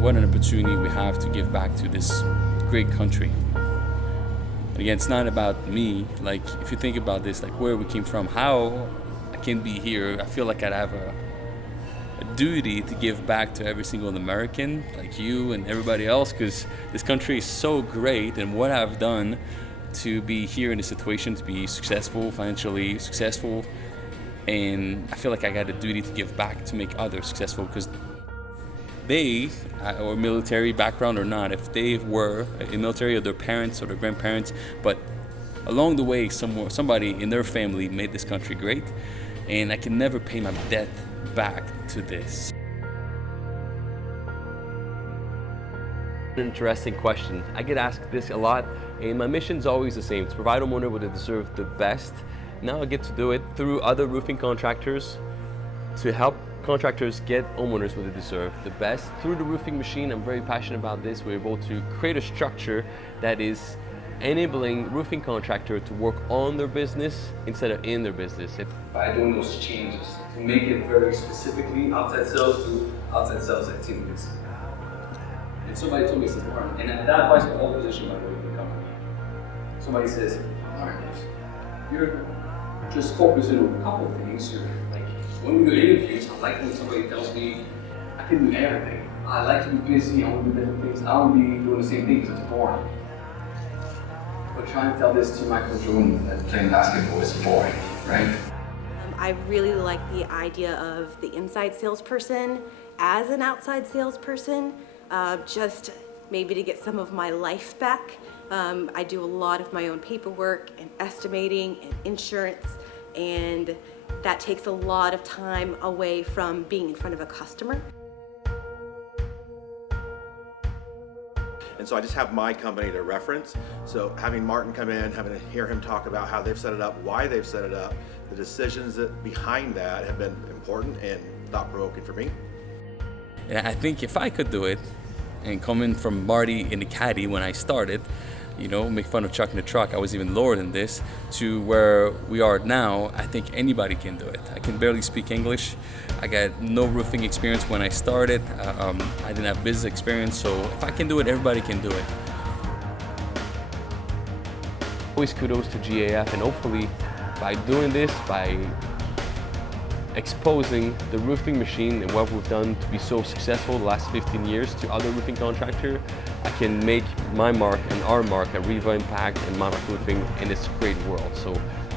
what an opportunity we have to give back to this great country. And again, it's not about me. Like, if you think about this, like where we came from, how I can be here, I feel like I'd have a duty to give back to every single American, like you and everybody else, because this country is so great, and what I've done to be here in this situation, to be successful, financially successful, and I feel like I got a duty to give back to make others successful, because they, or military background or not, if they were in military or their parents or their grandparents, but along the way somebody in their family made this country great, and I can never pay my debt back to this. An interesting question. I get asked this a lot, and my mission's always the same: to provide homeowners what they deserve, the best. Now I get to do it through other roofing contractors, to help contractors get homeowners what they deserve, the best. Through the roofing machine, I'm very passionate about this. We're able to create a structure that is enabling roofing contractor to work on their business instead of in their business. By doing those changes to make it very specifically outside sales to outside sales activities. And somebody told me, says, Martin, and that applies to all position by the way in the company. Somebody says, Martin, you're just focusing on a couple of things. You're like, when we do interviews, I like when somebody tells me I can do everything. I like to be busy, I want to do different things. I don't want to be doing the same thing because it's boring. But trying to tell this to Michael Jordan that playing basketball is boring, right? I really like the idea of the inside salesperson as an outside salesperson, just maybe to get some of my life back. I do a lot of my own paperwork and estimating and insurance, and that takes a lot of time away from being in front of a customer. And so I just have my company to reference. So having Martin come in, having to hear him talk about how they've set it up, why they've set it up, the decisions that behind that have been important and thought-provoking for me. And I think if I could do it, and coming from Marty in the caddy when I started, you know, make fun of Chuck in the truck, I was even lower than this, to where we are now, I think anybody can do it. I can barely speak English. I got no roofing experience when I started. I didn't have business experience, so if I can do it, everybody can do it. Always kudos to GAF, and hopefully by doing this, by exposing the roofing machine and what we've done to be so successful the last 15 years to other roofing contractors, I can make my mark and our mark at Reeva Impact and Monarch Roofing in this great world. So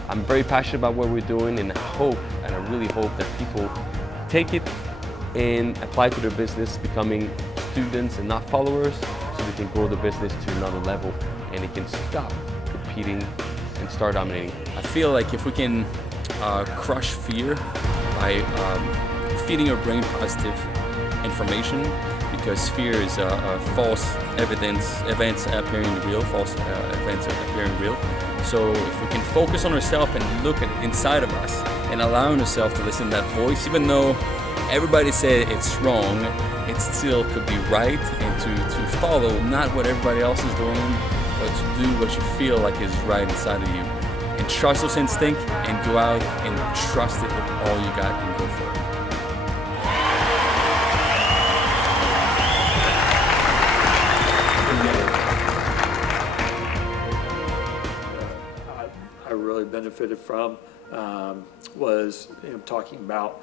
I'm very passionate about what we're doing, and I hope, and I really hope that people take it and apply to their business, becoming students and not followers, so they can grow the business to another level and they can stop competing and start dominating. I feel like if we can crush fear by feeding our brain positive information, because fear is false events appearing real, false events appearing real. So if we can focus on ourselves and look at inside of us and allowing ourselves to listen to that voice, even though everybody said it's wrong, it still could be right, and to follow not what everybody else is doing, but to do what you feel like is right inside of you. And trust those instincts and go out and trust it with all you got and go for it. I really benefited from was talking about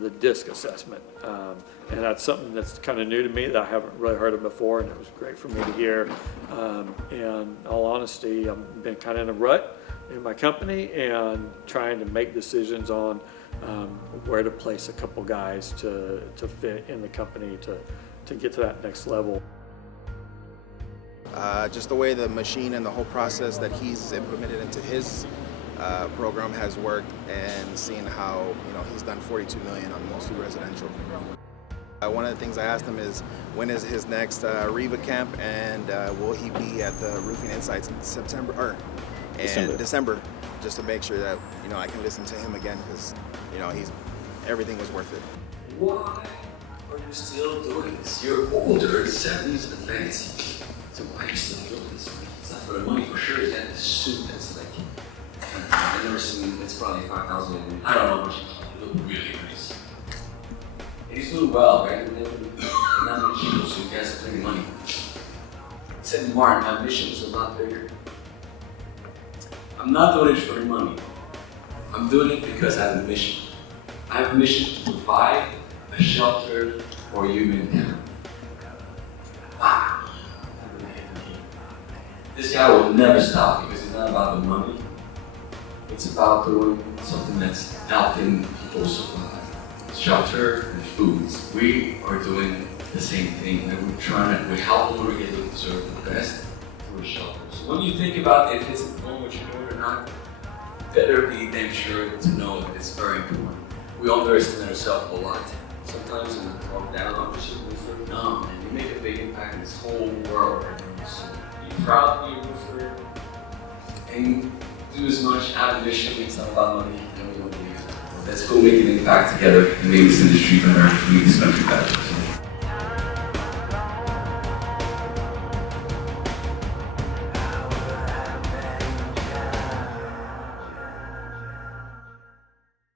the DISC assessment. And that's something that's kind of new to me that I haven't really heard of before, and it was great for me to hear. In all honesty, I've been kind of in a rut in my company and trying to make decisions on where to place a couple guys to fit in the company to get to that next level. Just the way the machine and the whole process that he's implemented into his program has worked, and seeing how he's done 42 million on mostly residential. One of the things I asked him is, when is his next Reeva camp, and will he be at the Roofing Insights in December, just to make sure that I can listen to him again, because everything was worth it. Why are you still doing this? You're older, 70s advanced. So why are you still doing this? It's not for the money for sure. You got this suit that's like, I've never seen, it's probably 5,000. I don't know how much you look really nice. And he's doing well, right? And that's what she was so you guys have plenty of money. I said, Martin, my mission is a lot bigger. I'm not doing it for the money. I'm doing it because I have a mission. I have a mission to provide a shelter for humankind. Wow. This guy will never stop because it's not about the money. It's about doing something that's helping people survive. Shelter and foods. We are doing the same thing, and we're helping them get to deserve the best through a shelter. So when you think about if it's important what you're doing or not, better be damn sure to know that it's very important. We underestimate ourselves a lot. Sometimes when we talk down, I'm just a roofer. No, man, you make a big impact in this whole world. So be proud to be a roofer and do as much, have a mission. It's not about money, and we don't believe it. Let's go make an impact together and make this industry better, make this country better.